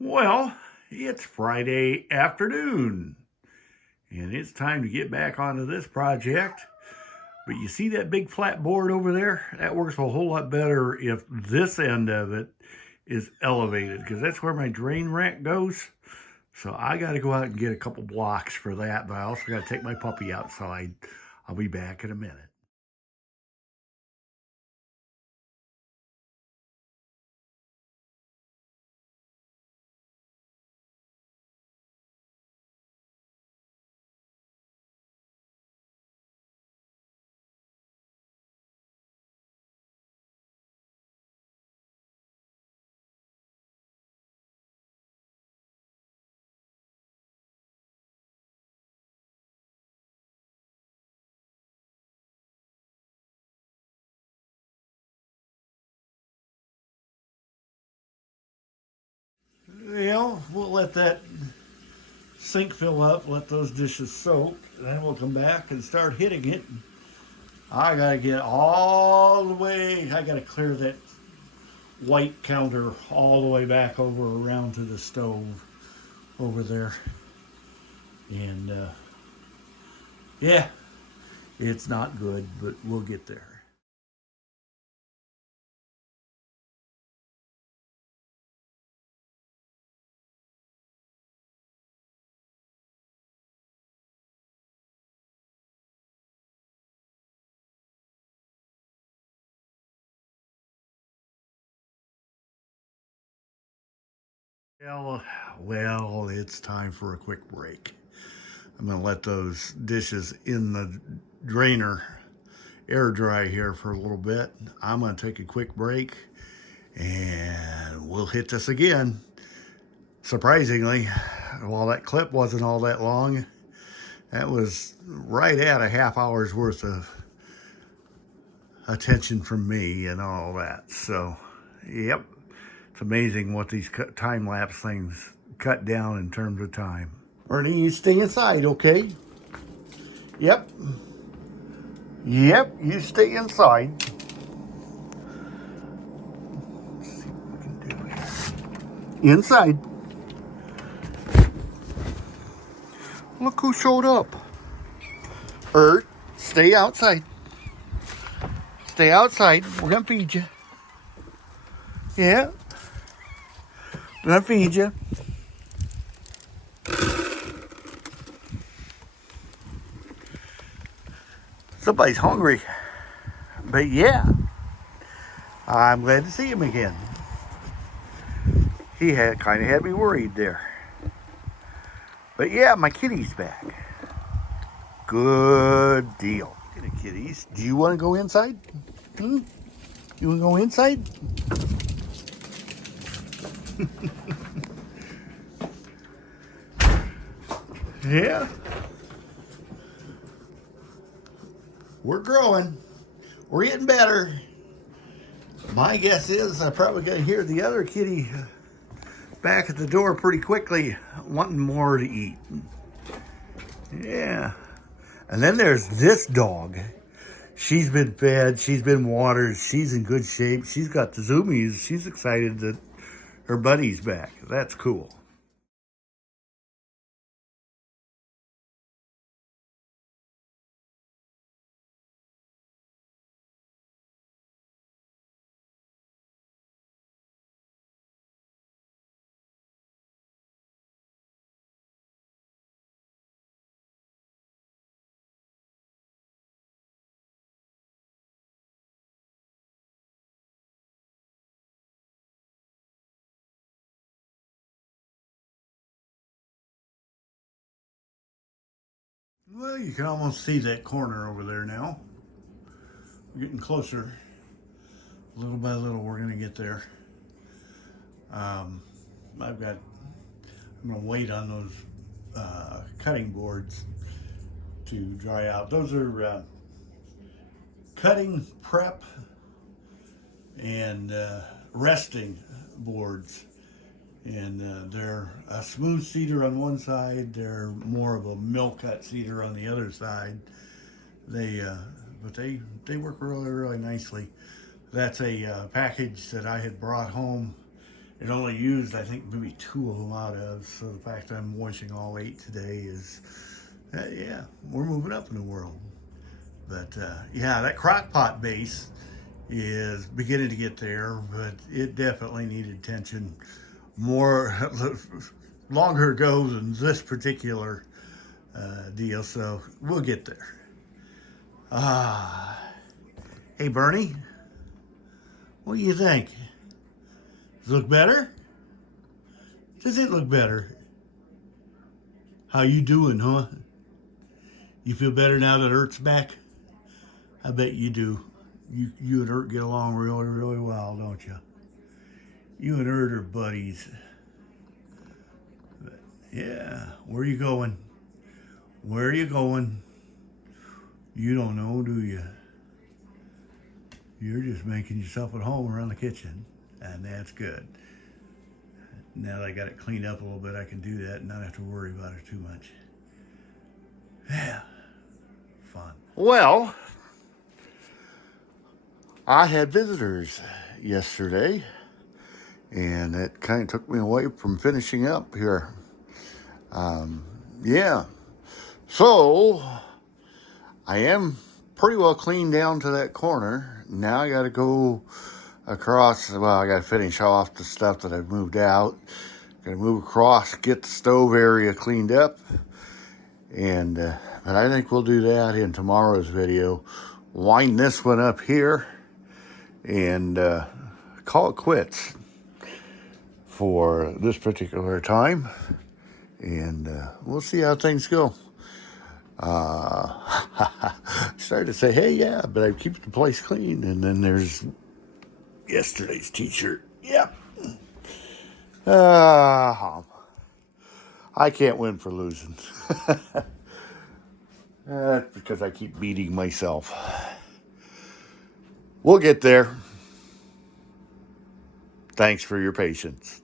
Well, it's Friday afternoon, and it's time to get back onto this project. But you see that big flat board over there? That works a whole lot better if this end of it is elevated, because that's where my drain rack goes. So I got to go out and get a couple blocks for that, but I also got to take my puppy outside. I'll be back in a minute. Well, we'll let that sink fill up, let those dishes soak, and then we'll come back and start hitting it. I gotta get all the way, I gotta clear that white counter all the way back over around to the stove over there. And yeah, it's not good, but we'll get there. Well, it's time for a quick break. I'm gonna let those dishes in the drainer air dry here for a little bit. I'm gonna take a quick break and we'll hit this again. Surprisingly, while that clip wasn't all that long, that was right at a half hour's worth of attention from me and all that. So, yep, it's amazing what these time lapse things cut down in terms of time. Ernie, you stay inside, okay? Yep, yep, you stay inside. Let's see what we can do here. Inside. Look who showed up. Eart, stay outside. Stay outside. We're gonna feed you. Yeah, we're gonna feed you. Somebody's hungry. But yeah, I'm glad to see him again. He had kind of had me worried there. But yeah, my kitty's back. Good deal. Hey, kitties, do you want to go inside? Hmm? You want to go inside? Yeah. We're growing. We're getting better. My guess is I probably got to hear the other kitty back at the door pretty quickly, wanting more to eat. Yeah. And then there's this dog. She's been fed, she's been watered, she's in good shape. She's got the zoomies. She's excited that her buddy's back. That's cool. Well, you can almost see that corner over there now. We're getting closer. Little by little, we're going to get there. Um, I've got, I'm going to wait on those cutting boards to dry out. Those are cutting prep and resting boards. And they're a smooth cedar on one side. They're more of a mill cut cedar on the other side. They, but they work really nicely. That's a package that I had brought home it only used, I think, maybe 2 of them out of. So the fact that I'm washing all 8 today is, yeah, we're moving up in the world. But yeah, that crock pot base is beginning to get there, but it definitely needed attention more longer ago than this particular deal. So we'll get there. Hey Bernie, what do you think? Does it look better? Does it look better? How you doing, huh? You feel better now that Eart's back? I bet you do. You and Eart get along really, really well, don't you? You and Eart are buddies. But yeah, where are you going? Where are you going? You don't know, do you? You're just making yourself at home around the kitchen, and that's good. Now that I got it cleaned up a little bit, I can do that and not have to worry about it too much. Yeah, fun. Well, I had visitors yesterday, and it kind of took me away from finishing up here. Yeah, so I am pretty well cleaned down to that corner. Now I got to go across. Well, I got to finish off the stuff that I've moved out. Got to move across, get the stove area cleaned up, and but I think we'll do that in tomorrow's video. Wind this one up here and call it quits for this particular time, and we'll see how things go. Started to say, hey, yeah, but I keep the place clean, and then there's yesterday's t-shirt. Yep. I can't win for losing. That's because I keep beating myself. We'll get there. Thanks for your patience.